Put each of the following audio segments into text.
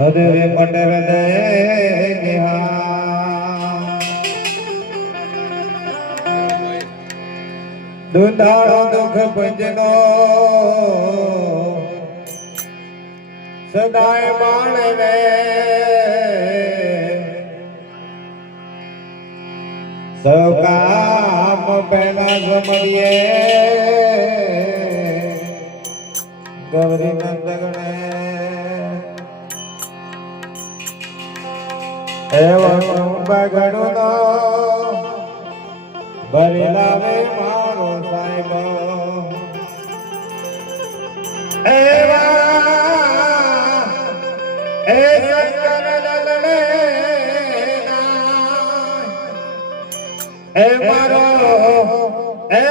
અરે મંડળ ને નિહાળ. દુંદાળો દુઃખ પંજનો. સદાય માણવે. સૌ કામ પહેલા સમરીએ ગૌરી એવં બગડું નો ભરી લાવે મારો સાહેબ. એવા એ શંકર લલડે એ મારો એ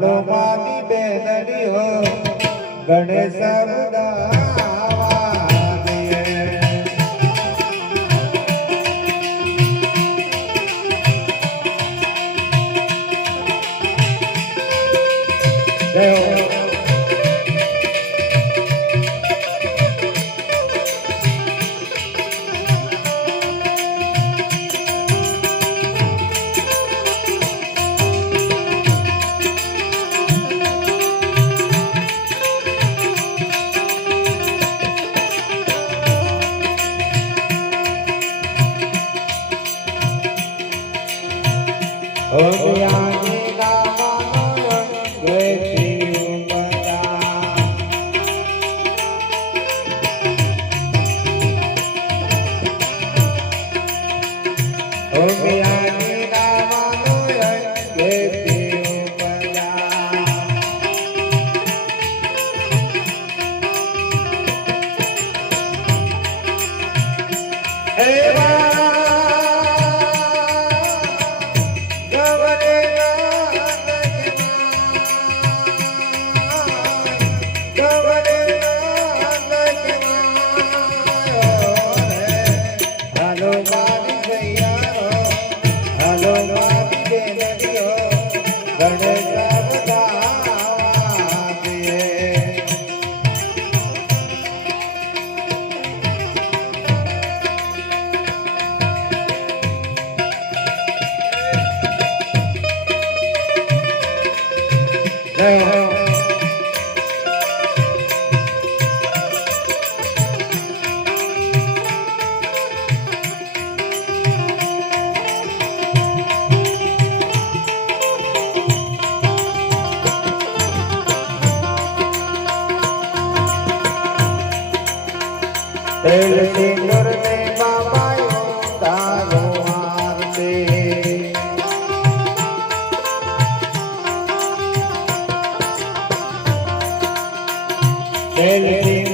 હાલો મારી હો ગણેશ બુડાવા તેલથી કરને બાબાયો તારો આરતી તેલથી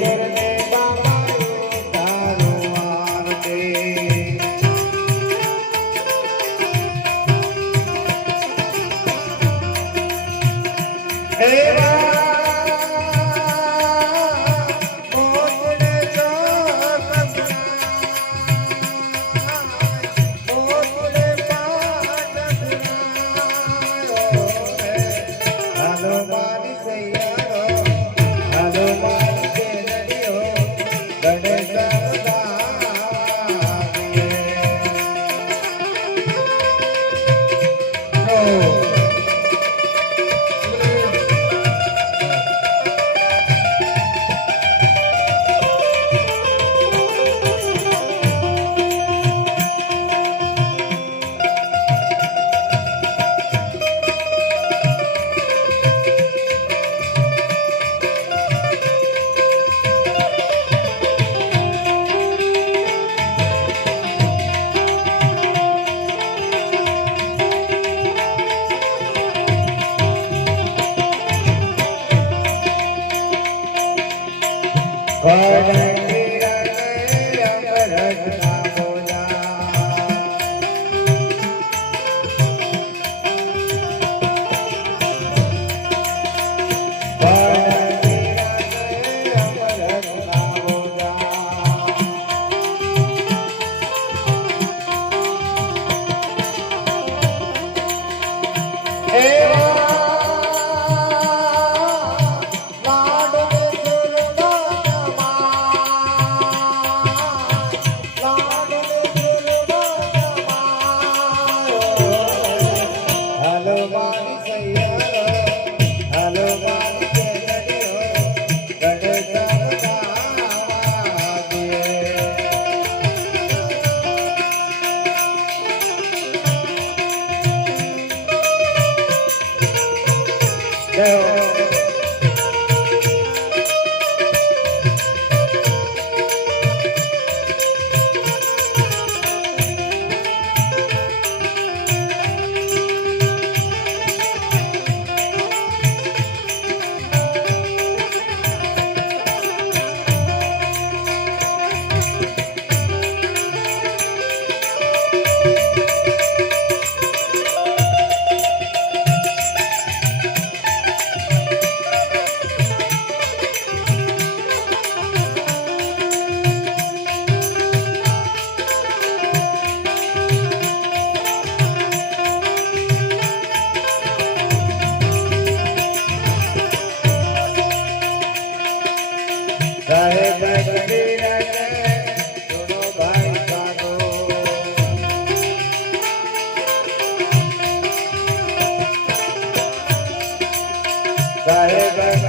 Sai,